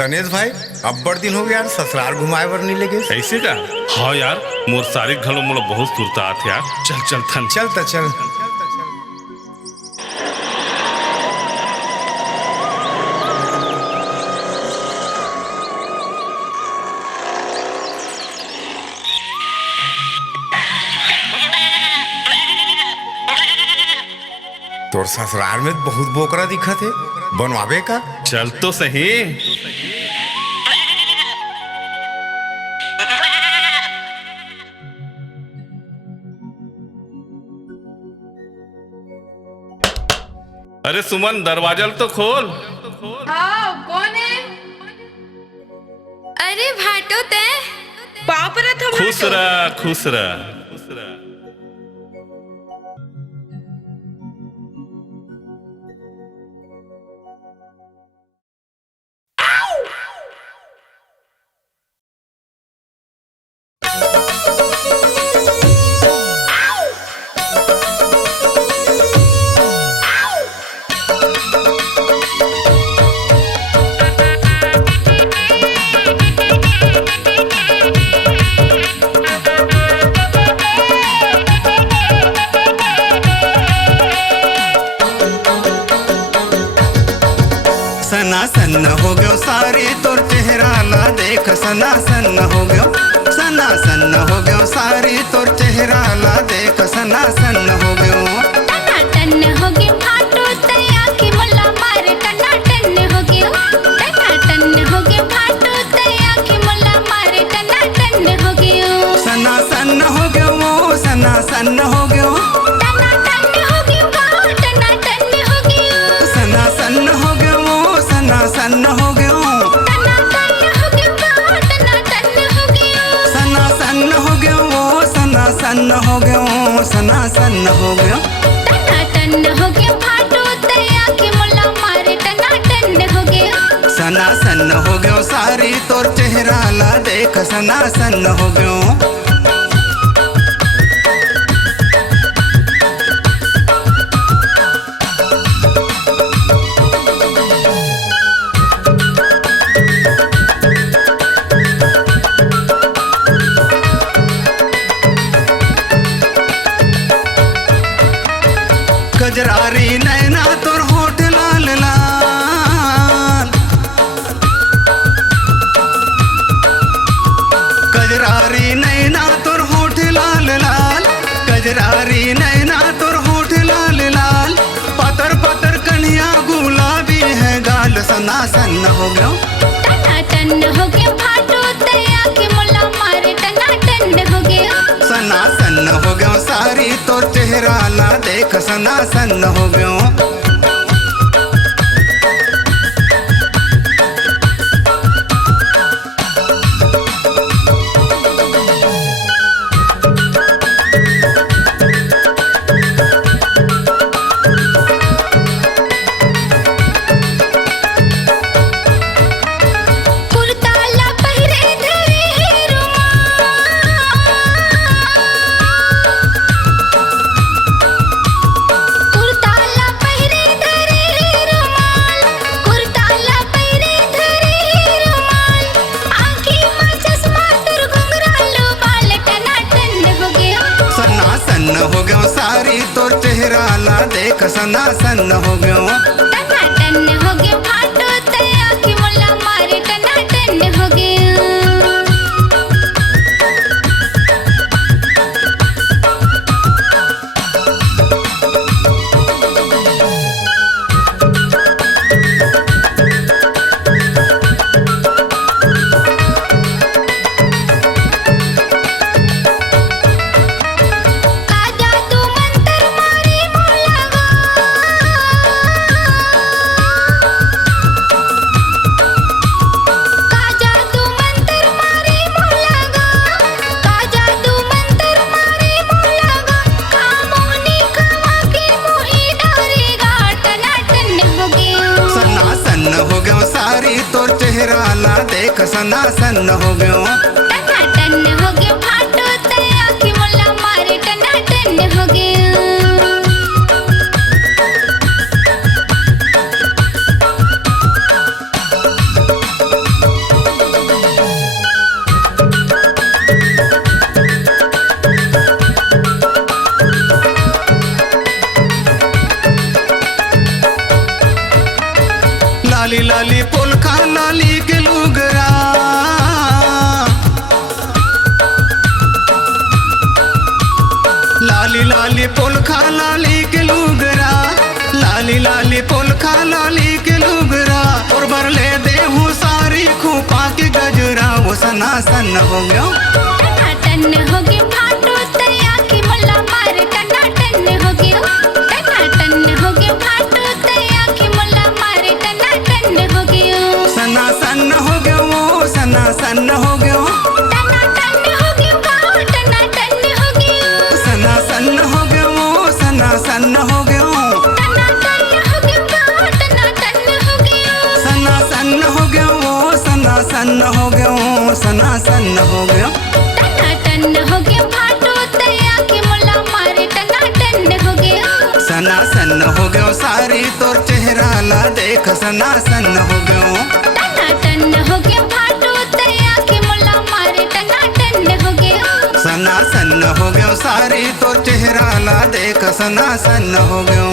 तनेश भाई अब बड़ दिन हो गया यार, ससुराल घुमाए बर नहीं लेगे। ऐसे का? हाँ यार, मोर सारी घलो मोला बहुत सुरता आत यार। चल चल थन चल चल। तोर ससुराल में बहुत बोकरा दिखत है, बनवावे का? चल तो सही। अरे सुमन, दरवाजा तो खोल। हाँ, कौन है? अरे भाटो ते बाप रे था खुश भाटो। रह खुश रह। सना सन्न हो गयो सारे तोर चेहरा ला देख, सना सन्न हो गयो, सना सन्न हो गयो सारे तोर चेहरा ला देख, सना सन्न हो गयो। टना टन हो गयो भाटो ते आँखी मुल्ला मारे, टना टन हो गयो, टना टन हो गयो भाटो ते आँखी मुल्ला मारे, टना टन हो गयो। सना सन्न हो गयो वो, सना सन्न हो गयो, टना टन हो गयो गाओ, टना टन हो गयो। सना सन्न हो गयो वो, सना सन्न हो गयो, टना टन हो गयो गाओ, टना टन हो गयो। सना सन्न हो गयो वो, सना सन्न हो गयो, सना सन्न हो गयो। टना टन हो गयो भाटो ते आँखी मुल्ला मारे, टना टन हो गयो। सना सन्न हो गयो सारी तोर चेहरा ला देख, सना सन्न हो गयो। गजरारी नैना तोर होठ लाल लाल, गजरारी नैना तोर होठ लाल लाल, गजरारी नैना तोर होठ लाल लाल, पतर पतर कन्या गुलाबी है गाल, सना सन्न हो गयो। टना टन हो गयो भाटो ते आँखी मुल्ला मारे, टना टन हो गयो। सना सन्न हो गयो सारी तोर चेहरा ला देख, सना सन्न हो गयो। कुर्ता ला पहिरे धरे रुमाल, कुर्ता ला पहिरे धरे रुमाल, कुर्ता ला पहिरे धरे रुमाल। आँखी में चश्मा तुर घुंघरालो बाल, टना टन हो गयो। सना सन्न हो गयो सारी तोर चेहरा ला देख, सना सन्न हो गयो। टना टन हो गयो भाटो ते आँखी मुल्ला मारे, टना टन हो गयो। काजा तू मंतर मारी मोला गा, काजा तू मंतर मारी मोला गा, काजा तू मंतर मारी मोला गा। कामोनी खावा के मोही डारेगा, टना टन हो गयो। सना सन्न हो गयो सारी तोर चेहरा ला देख, सना सन्न हो गयो। टना टन हो गयो भाटो ते आँखी मुल्ला मारे, टना टन हो गयो। लाली लाली पोलखा लाली के लुगरा लाली लाली पोलखा लाली के लुगरा लाली लाली पोलखा लाली के लुगरा और बरले देहू सारी खूपा के गजरा वो सना सन हो गया टन हो गया फाटो तया की मुल्ला मार टन हो गया टन हो गया फाटो तया की मुल्ला मार टन हो गया सना सन हो गया वो सना सन हो गया टन हो गया गाँव टन हो गया सना सन हो गया वो सना सन हो गया टन हो गया गाँव टन हो गया सना सन हो गया वो सना सन हो गया वो सना सन हो गया टन हो गया फाटो तया की मुल्ला मार टन हो गया सना सन हो गया सारी तोर चेहरा ला देख सना सन हो गया टन हो गया फाटो तया की मुल्ला मार टन हो गया सना सन हो गया सारी तोर चेहरा ला देख सना सन हो गया